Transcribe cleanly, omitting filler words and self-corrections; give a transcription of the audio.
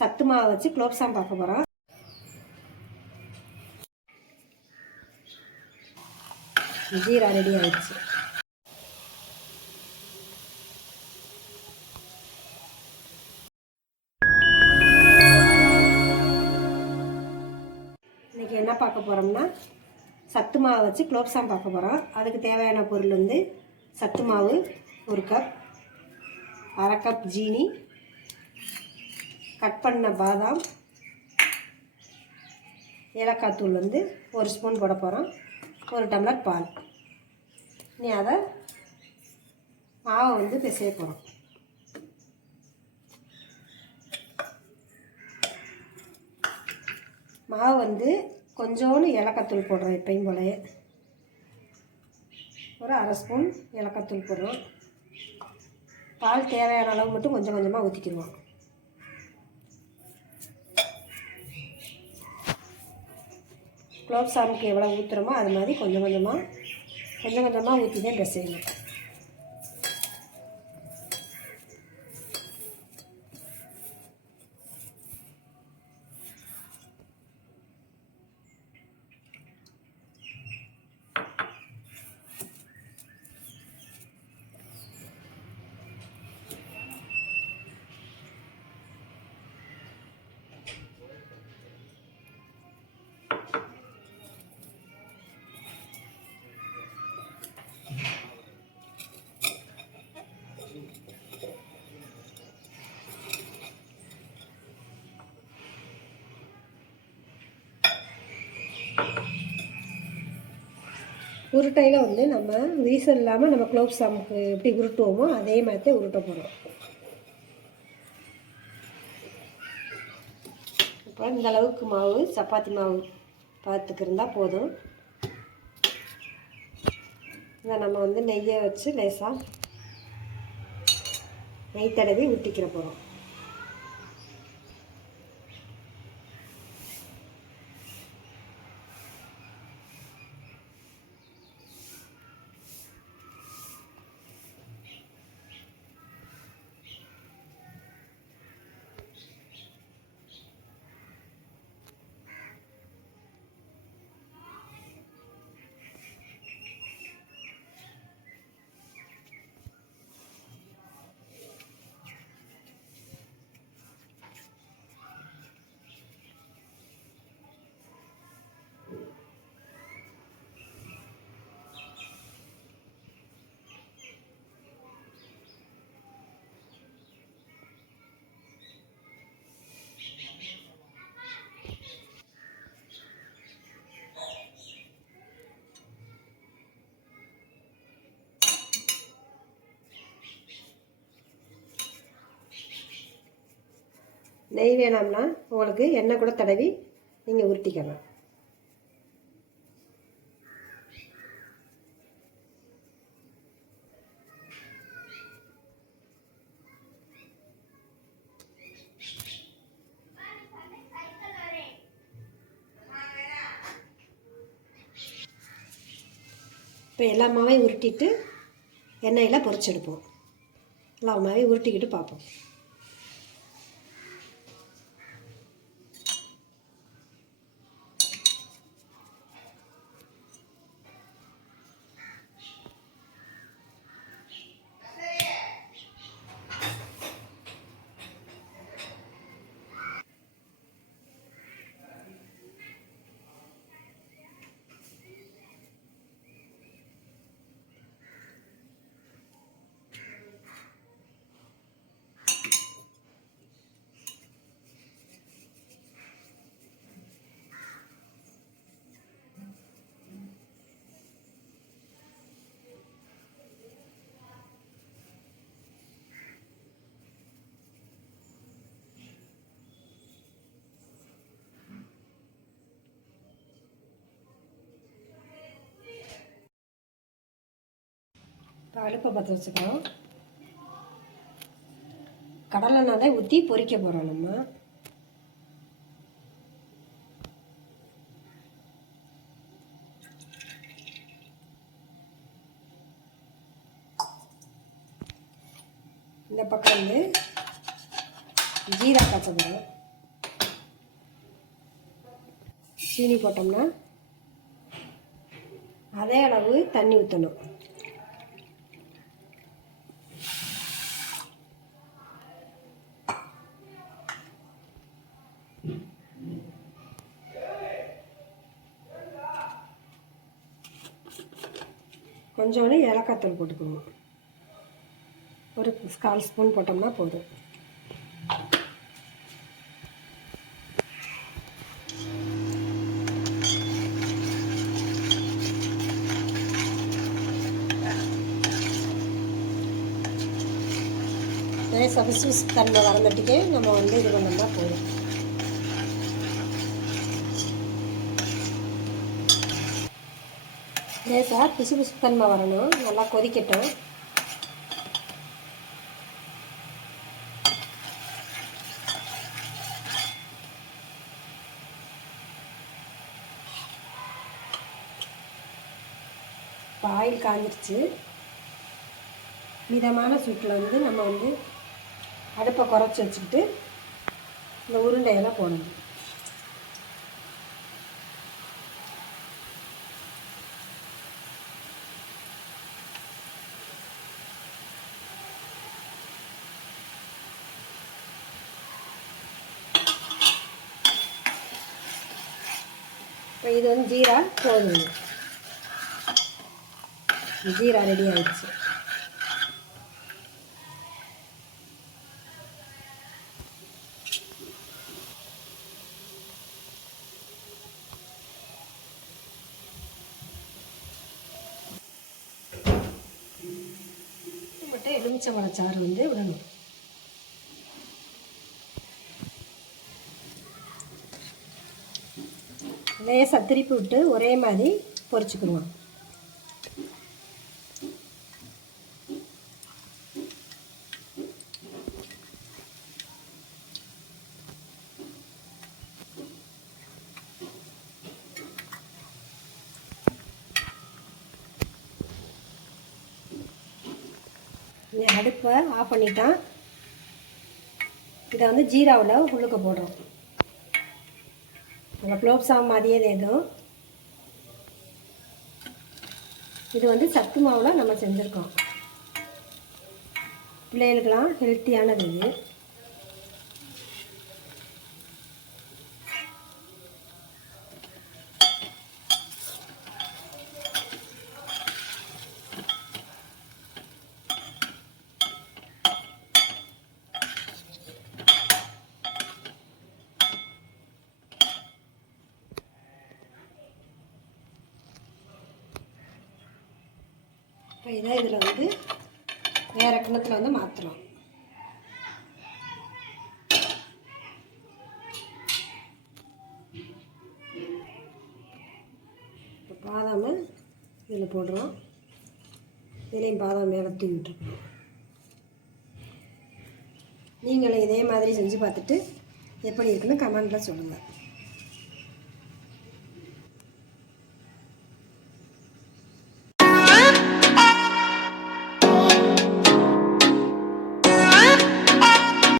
சத்து மாவை வச்சு குலோப்ஜாம் பார்க்க போகிறோம். ஜீரா ரெடி ஆயிடுச்சு. இன்றைக்கி என்ன பார்க்க போகிறோம்னா சத்து மாவை வச்சு குலோப்ஜாம் பார்க்க போகிறோம். அதுக்கு தேவையான பொருள் வந்து சத்து மாவு 1 கப், அரை கப் ஜீனி, கட் பண்ண பாதாம், ஏலக்காய் தூள் வந்து 1 ஸ்பூன் போட போகிறோம், 1 டம்ளர் பால். நீ அதை மாவை வந்து பிசைய போகிறோம். மாவு வந்து கொஞ்சோண்டு ஏலக்காய் தூள் போடுறோம். எப்பயும் போலயே ஒரு அரை ஸ்பூன் ஏலக்காய் தூள் போடுறோம். பால் தேவையான அளவு மட்டும் கொஞ்சம் கொஞ்சமாக ஊற்றிக்கிடுவோம். குலோப்ஜாமுக்கு எவ்வளோ ஊற்றுறோமோ அது மாதிரி கொஞ்சம் கொஞ்சமாக ஊற்றி தான் பிசையணும். உருட்டையில் வந்து நம்ம வீசல் இல்லாமல் நம்ம குலோப்ஜாமுக்கு எப்படி உருட்டுவோமோ அதே மாதிரி தான் உருட்ட போகிறோம். இப்போ இந்த அளவுக்கு மாவு சப்பாத்தி மாவு பார்த்துக்கு இருந்தால் போதும். இதை நம்ம வந்து நெய்யை வச்சு லேசாக நெய் தடவி ஊற்றிக்கிற போகிறோம். நெய் வேணாம்னா உங்களுக்கு எண்ணெய் கூட தடவி நீங்கள் உருட்டிக்கலாம். இப்போ எல்லா மாவையும் உருட்டிட்டு எண்ணெயில் பொரிச்செடுப்போம். எல்லா மாவையும் உருட்டிக்கிட்டு பார்ப்போம். இப்போ அடுப்பை பற்ற வச்சுக்கிறோம். கடலை எண்ணெய் ஊற்றி பொரிக்க போகிறோம். நம்ம இந்த பக்கம் வந்து ஜீரா காய்ச்ச போகிறோம். சீனி போட்டோம்னா அதே அளவு தண்ணி ஊற்றணும். கொஞ்சோண்டு ஏலக்காய் தூள் போட்டுக்கணும். ஒரு 1/4 ஸ்பூன் போட்டோம்னா போதும். லேசாக பிசு தன்மை வரந்தட்டுக்கே நம்ம வந்து இது பண்ணோம்னா போதும். லேசாக பிசு தன்மை வரணும். நல்லா கொதிக்கட்டும். இப்போ ஆயில் காஞ்சிருச்சு. மிதமான சூட்டில் வந்து நம்ம வந்து அடுப்பை குறைச்சி வச்சுக்கிட்டு இந்த உருண்டையெல்லாம் போடணும். இப்போ இது வந்து ஜீரா போதும். ஜீரா ரெடி ஆயிடுச்சு. மட்டும் எலுமிச்சம்பழச்சாறு வந்து விடணும். லேசாக திருப்பி விட்டு ஒரே மாதிரி பொரிச்சுக்குருவோம். அடுப்பை ஆஃப் பண்ணிட்டான். இதை வந்து ஜீராவில் உள்ளுக்க போடுறோம். நம்ம குலோப்ஜாம் மாதிரியே எதுவும் இது வந்து சத்து மாவில் நம்ம செஞ்சுருக்கோம். பிள்ளைகளுக்கெல்லாம் ஹெல்த்தியானது இது. இப்போ இதை இதில் வந்து வேறு கிண்ணத்தில் வந்து மாற்றலாம். இப்போ பாதாம் இதில் போடுறோம். இதுலேயும் பாதாம் மேலே தூவி விட்டுருக்கணும். நீங்களும் இதே மாதிரி செஞ்சு பார்த்துட்டு எப்படி இருக்குன்னு கமெண்ட்டில் சொல்லுங்கள்.